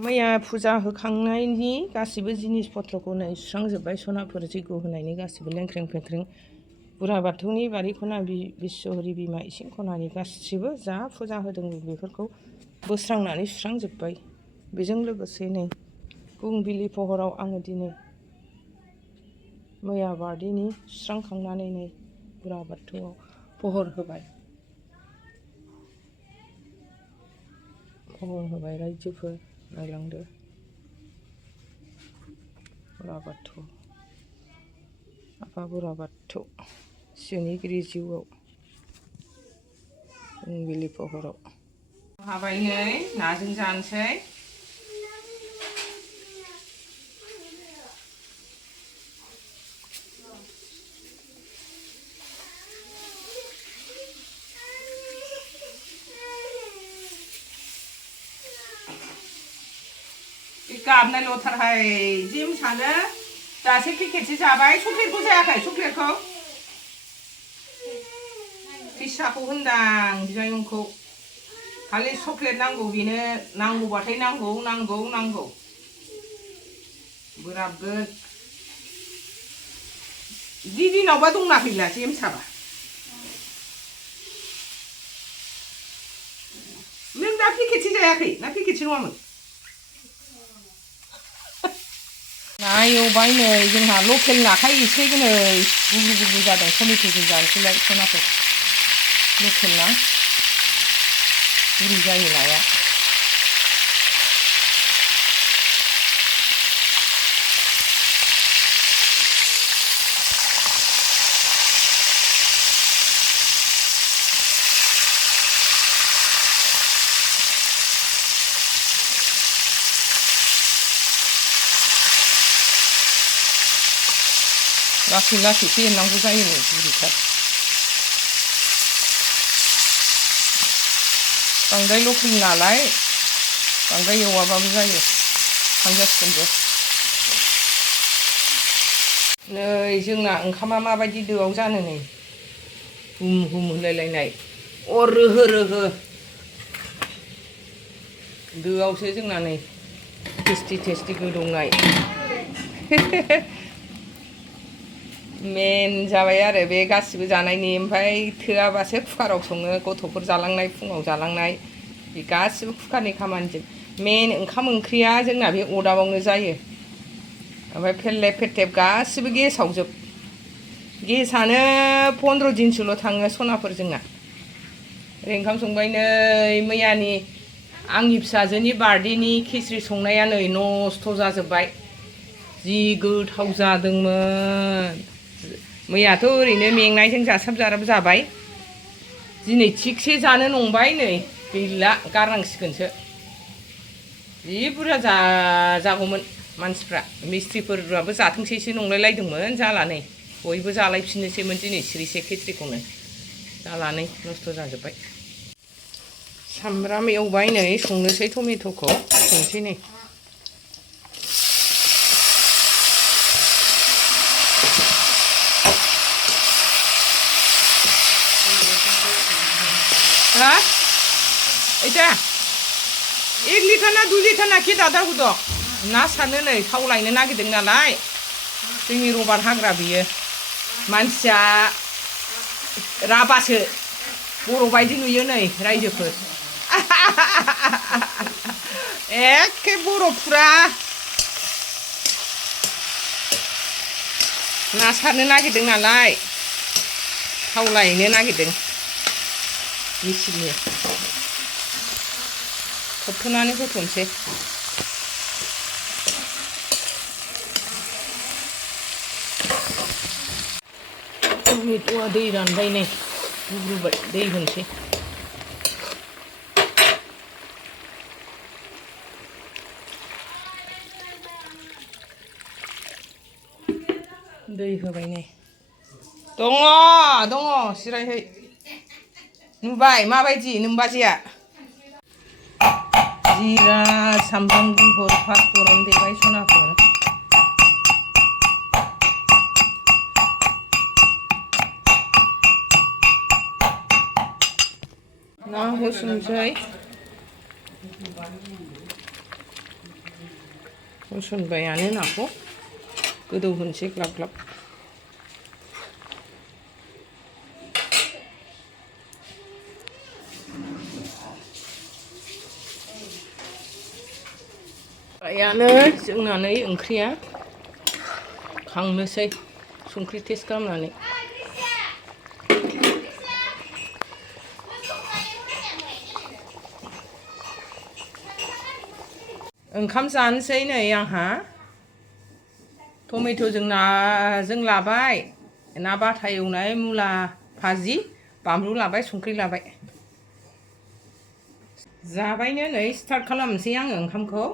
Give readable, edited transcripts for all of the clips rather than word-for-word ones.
मैया फुजा होखांनायनि गासिबो जिनिस पत्रखौ नै सुस्रांजोब्बाय सनाफोर जैग' होनायनि गासिबो लेंख्रें फेंख्रें बुरा बाथौनि बारि खना बिश्वहरि बिमा इसिं खनानि गासिबो जा फुजा होदों बेफोरखौ बोस्रांनानै सुस्रांजोब्बाय। बेजों लोगोसे नै फुंबिलि पहराव आङो दिनै मैया बार्डेनि सुस्रांखांनानै नै बुरा बाथौआव पहर होबाय। पहर होबाय रायजोफोर नायलांदो बुरा बाथौ आफा बुरा बाथौ सिउनिगिरि जिउआव फुंबिलि पहराव हाबाय नै नाजों जानोसै। गाबनाय लथारहाय जिम सानो दासो पेकेटसे जाबाय। चक्लेटखौ जायाखै? चक्लेटखौ फिसाखौ होनदां बिजायंखौ खालि चक्लेट नांगौ बेनो नांगौबाथाय नांगौ नांगौ नांगौ बोराबगोन। दिनावबा दंना फैला जेमसाबा नों दा पेकेटसे जायाखै ना पेकेटसे नङामोन? ना एवबाय नै जोंहा लकेल नाखाय एसे नै गुबुर गुबुर जादों। टमेट'जों जानोसैलाय सनाफोर लकेल ना गुरै जायो नाया। लासै लासैसो एरनांगौ जायो नै गुरैथार। बांद्राय लकेल नालाय बांद्राय एवाबाबो जायो थांजासिगोनबो। नै जोंना ओंखामा माबायदि दोआव जानो नै हुम हुम होनलायलायनाय अर रोहो रोहो दोआवसो जोंना नै टेस्टि टेस्टि गोदौनाय मेन जाबाय आरो बे गासिबो जानायनि। ओमफ्राय थोआबासो कुकाराव सङो गथ'फोर जालांनाय फुङाव जालांनाय बे गासिबो कुकारनि खामानिजोब। मेन ओंखाम ओंख्रिया जोंना बे अरदाबावनो जायो। ओमफ्राय फेरलेब फेरथेब गासिबो गेसाव जोब। गेसानो 15 दिनसोल' थाङो सनाफोर जोंना। ओरै ओंखाम संबाय नै मैयानि आंनि फिसाजोनि बार्डेनि खिस्रि संनाया नै नस्थ' जाजोब्बाय। जि गोथाव जादोंमोन। मैयाथ' ओरैनो मेंनायजों जासाब जाराब जाबाय। दिनै थिगसे जानो नंबाय नै गैला गारनांसिगोनसो। जि बुरजा जागौमोन मानसिफ्रा मिस्थ्रिफोराबो जाथोंसैसो नंलायलायदोंमोन। जाला नै बयबो जालायफिननोसैमोन दिनै सिरिसे खिस्रिखौनो। जाला नै नस्थ' जाजोब्बाय। सामब्राम एवबाय नै संनोसै टमेट'खौ संसै नै। हाँ এটা 1 लिटार ना 2 लिटार ना কি দাদা হুদক ना सारनो नै थाव लायनो नागिरदों नालाय जोंनि रबार हाग्रा बियो मानसिया राबासो बर' बायदि नुयो नै रायजोफोर एखे बर'फोरा ना सारनो नागिरदों नालाय थाव लायनो नागिरदों मिसिननि खोबथ'नानै होथ'नोसै। टमेट'आ दै रानबाय नै रुबाय दै होनोसै। दै होबाय नै दङ दङ जिरायहै नुबाय माबायदि नोमबाजैया जिरा सामब्राम गुफुर फासफुरन देबाय सनाफोर ना होसनसै होसनबायानो नाखौ गोदौ होनसै ग्लाब ग्लाब फ्रायानो जोंना नै ओंख्रिया खांनोसै संख्रि टेस्ट खालामनानै ओंखाम जानोसै नै आंहा टमेट'जों नाजों लाबाय ना बाथा एवनाय मुला भाजि बानलु लाबाय संख्रि लाबाय जाबायनो नै स्टार्ट खालामनोसै आङो ओंखामखौ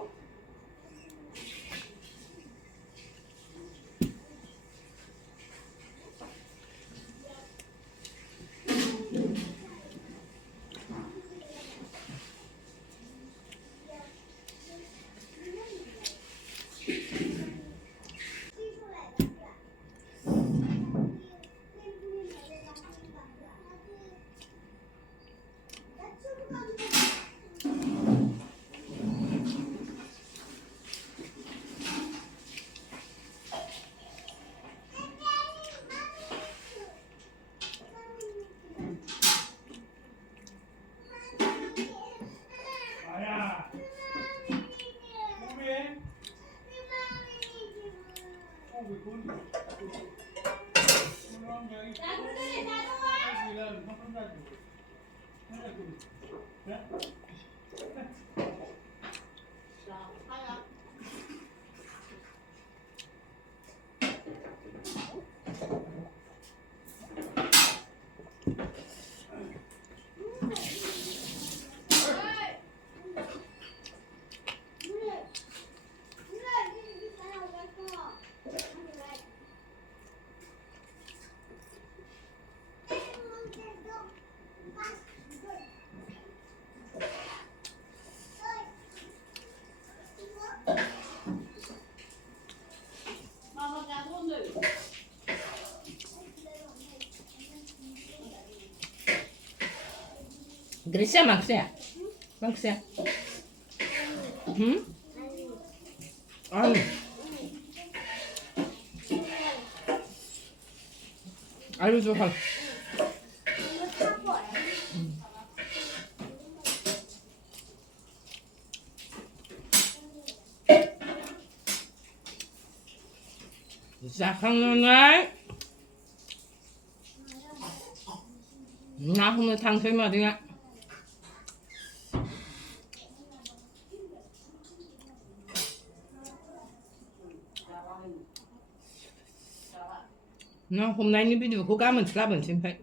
Grisya maksudnya? Maksudnya? Ayo jual. Zakanganay. Na hôm thằng thấy mà đi ạ. Nó hôm nay những video cố gắng mình làm mình xem thấy.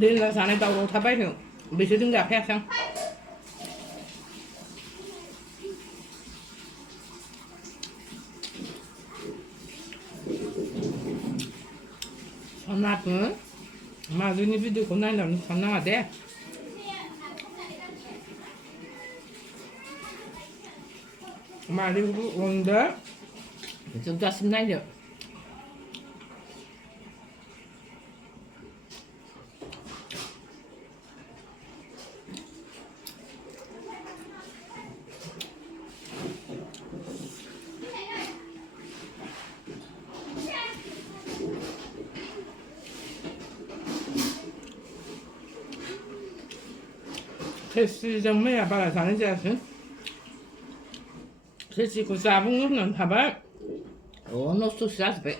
Đi là sáng nay tàu đồ thắp bách được bị sự tương gặp khác xong xong nát nữa mà dưới những video hôm nay là xong nát đấy mà đi uống đó chúng ta xin nay được 시장 매야 봐라 사는 자식 세치 그 사봉 넣는 타발 어느 소스 배